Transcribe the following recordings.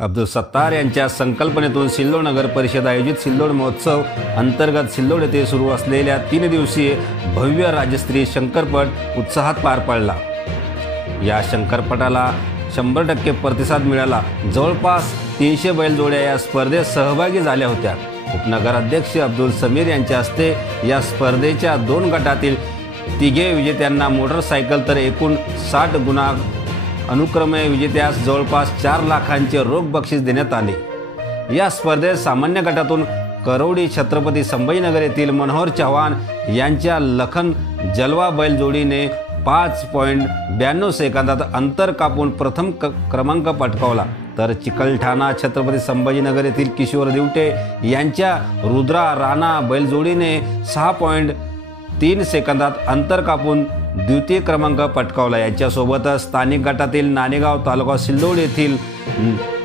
अब्दुल सत्तार यांच्या संकल्पनेतून सिल्लोड नगर परिषद आयोजित सिल्लोड महोत्सव अंतर्गत सिल्लोड येथे सुरू असलेल्या 3 दिवसीय भव्य राज्यस्तरीय शंकरपट उत्साहात पार पडला। या शंकरपटाला 100% प्रतिसाद मिळाला। जवळपास 300 बैलजोड्या या स्पर्धेत सहभागी झाल्या होत्या। उपनगराध्यक्ष अब्दुल समीर यांच्या हस्ते या स्पर्धेच्या 2 गटातील 3 विजेत्यांना मोटरसायकल तर एकूण 60 गुणा अनुक्रमे विजेत्यास जवळपास 4 लाखांचे रोख बक्षीस देण्यात आले। या स्पर्धेत सामान्य गटातून करवडी छत्रपती संभाजीनगर येथील मनोहर चव्हाण यांच्या लखन जलवा बैलजोडीने 5.92 सेकंदात अंतर कापून प्रथम क्रमांक पटकावला, तर चिकलठाणा छत्रपती संभाजीनगर येथील किशोर दिवटे यांच्या रुद्रा राणा बैलजोडीने 6.3 सेकंदात अंतर कापून द्वितीय क्रमांक पटकावला। यांच्यासोबतच स्थानिक गटातील नाणेगाव तालुका सिल्लोड येथील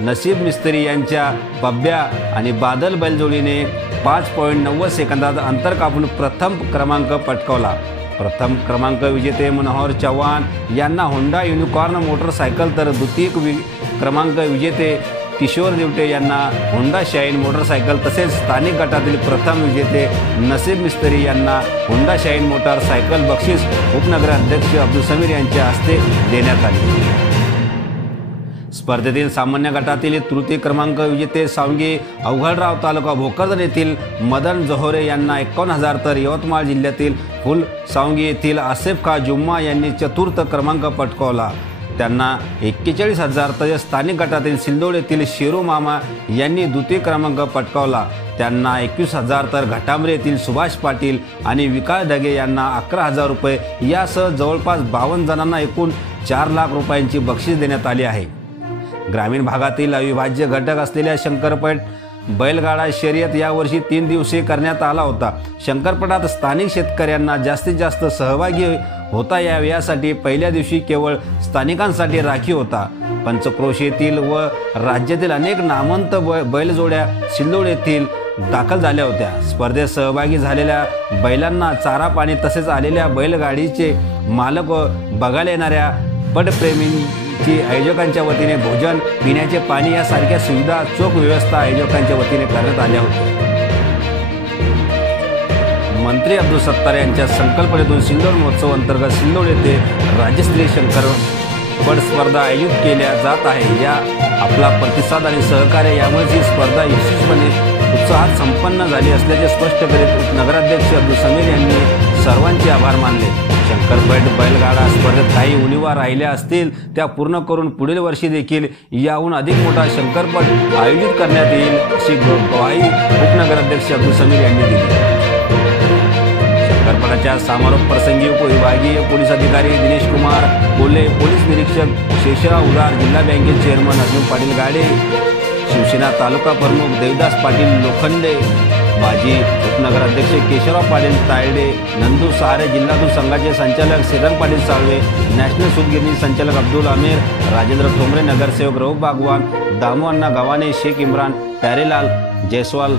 नसीब मिस्त्री यांच्या पब्या आणि बादल बैलजोडीने 5.90 सेकंदात अंतर कापून प्रथम क्रमांक पटकावला। प्रथम क्रमांक विजेते मनोहर चव्हाण यांना होंडा युनिकॉर्न मोटरसायकल, तर द्वितीय क्रमांक विजेते किशोर दिवटे यांना होंडा शाईन मोटरसायकल, तसेच स्थानिक गटातील प्रथम विजेते नसीब मिस्त्री यांना होंडा शाईन मोटरसायकल बक्षीस उपनगराध्यक्ष अब्दुल समीर यांच्या हस्ते देण्यात आले। स्पर्धेतील सामान्य गटातील तृतीय क्रमांक विजेते सावंगी अवघडराव तालुका भोकरदन येथील मदन जोहरे यांना 51,000, तर यवतमाळ जिल्ह्यातील फुल सावंगी येथील आसेफ खा जुम्मा यांनी चतुर्थ क्रमांक पटकावला, त्यांना 41,000, तर स्थानिक गटातील सिल्लोड येथील शेरू मामा यांनी द्वितीय क्रमांक पटकावला, त्यांना 21,000, तर घाटांबरे येथील सुभाष पाटील आणि विकास ढगे यांना 11,000 रुपये यासह जवळपास 52 जणांना एकूण 4 लाख रुपयांची बक्षीस देण्यात आली आहे। ग्रामीण भागातील अविभाज्य घटक असलेल्या शंकरपट बैलगाडा शर्यत यावर्षी 3 दिवसीय करण्यात आला होता। शंकरपटात स्थानिक शेतकऱ्यांना जास्तीत जास्त सहभागी होता यावे यासाठी पहिल्या दिवशी केवळ स्थानिकांसाठी राखीव होता। पंचक्रोश येथील व राज्यातील अनेक नामवंत बैलजोड्या सिल्लोड येथील दाखल झाल्या होत्या। स्पर्धेत सहभागी झालेल्या बैलांना चारा पाणी तसेच आलेल्या बैलगाडीचे मालक व बघायला येणाऱ्या पटप्रेमींची आयोजकांच्या वतीने भोजन, पिण्याचे पाणी यासारख्या सुविधा चोख व्यवस्था आयोजकांच्या वतीने करण्यात आल्या होत्या। मंत्री अब्दुल सत्तार यांच्या संकल्पनेतून सिल्लोड महोत्सव अंतर्गत सिल्लोड येथे राज्यस्तरीय शंकरपट स्पर्धा आयोजित केल्या जात आहे। या आपला प्रतिसाद आणि सहकार्य यामुळे ही स्पर्धा यशस्वीपणे उत्साहात संपन्न झाली असल्याचे स्पष्ट करीत उपनगराध्यक्ष अब्दुल समीर यांनी सर्वांचे आभार मानले। शंकरपट बैलगाडा स्पर्धेत काही उणिवा राहिल्या असतील त्या पूर्ण करून पुढील वर्षी देखील याहून अधिक मोठा शंकरपट आयोजित करण्यात येईल अशी ग्वाही उपनगराध्यक्ष अब्दुल समीर यांनी दिली। शंकरपटाच्या समारोप प्रसंगी उपविभागीय पोलीस अधिकारी दिनेश कुमार कोल्हे, पोलीस निरीक्षक शेषराव उदार, जिल्हा बँकेचे चेअरमन अजून पाटील गाडे, शिवसेना तालुका प्रमुख देवदास पाटील लोखंडे, माजी उपनगराध्यक्ष केशवराव पाटील तायडे, नंदू सहारे, जिल्हा दूध संघाचे संचालक श्रीधर पाटील साळवे, नॅशनल सूतगिरणी संचालक अब्दुल आमिर, राजेंद्र ठोंबरे, नगरसेवक रऊफ बागवान, दामू अण्णा गव्हाणे, शेख इम्रान, प्यारेलाल जयस्वाल,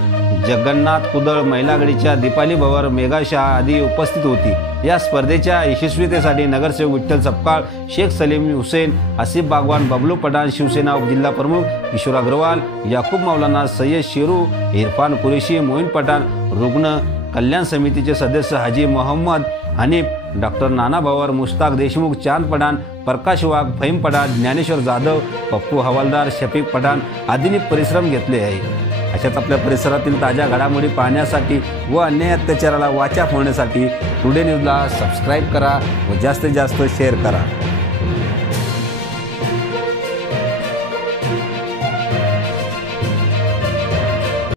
जगन्नाथ कुदळ, महिला आघाडीच्या दीपाली भवर, मेघा शाह आदी उपस्थित होती। या स्पर्धेच्या यशस्वीतेसाठी नगरसेवक विठ्ठल सपकाळ, शेख सलीम हुसेन, आसिफ बागवान, बबलू पठाण, शिवसेना उपजिल्हा प्रमुख किशोर अग्रवाल, याकूब मौलाना, सय्यद शेरू, इरफान कुरेशी, मोईन पठाण, रुग्ण कल्याण समितीचे सदस्य हाजी मोहम्मद हनीफ, डॉक्टर नाना भवर, मुश्ताक देशमुख, चांद पठाण, प्रकाश वाघ, फहीम पठाण, ज्ञानेश्वर जाधव, पप्पू हवालदार, शफीक पठाण आदींनी परिश्रम घेतले आहे। अशाच आपल्या परिसरातील ताज्या घडामोडी पाहण्यासाठी व अन्याय अत्याचाराला वाचा फोडण्यासाठी टुडे न्यूजला सबस्क्राईब करा व जास्तीत जास्त शेअर करा।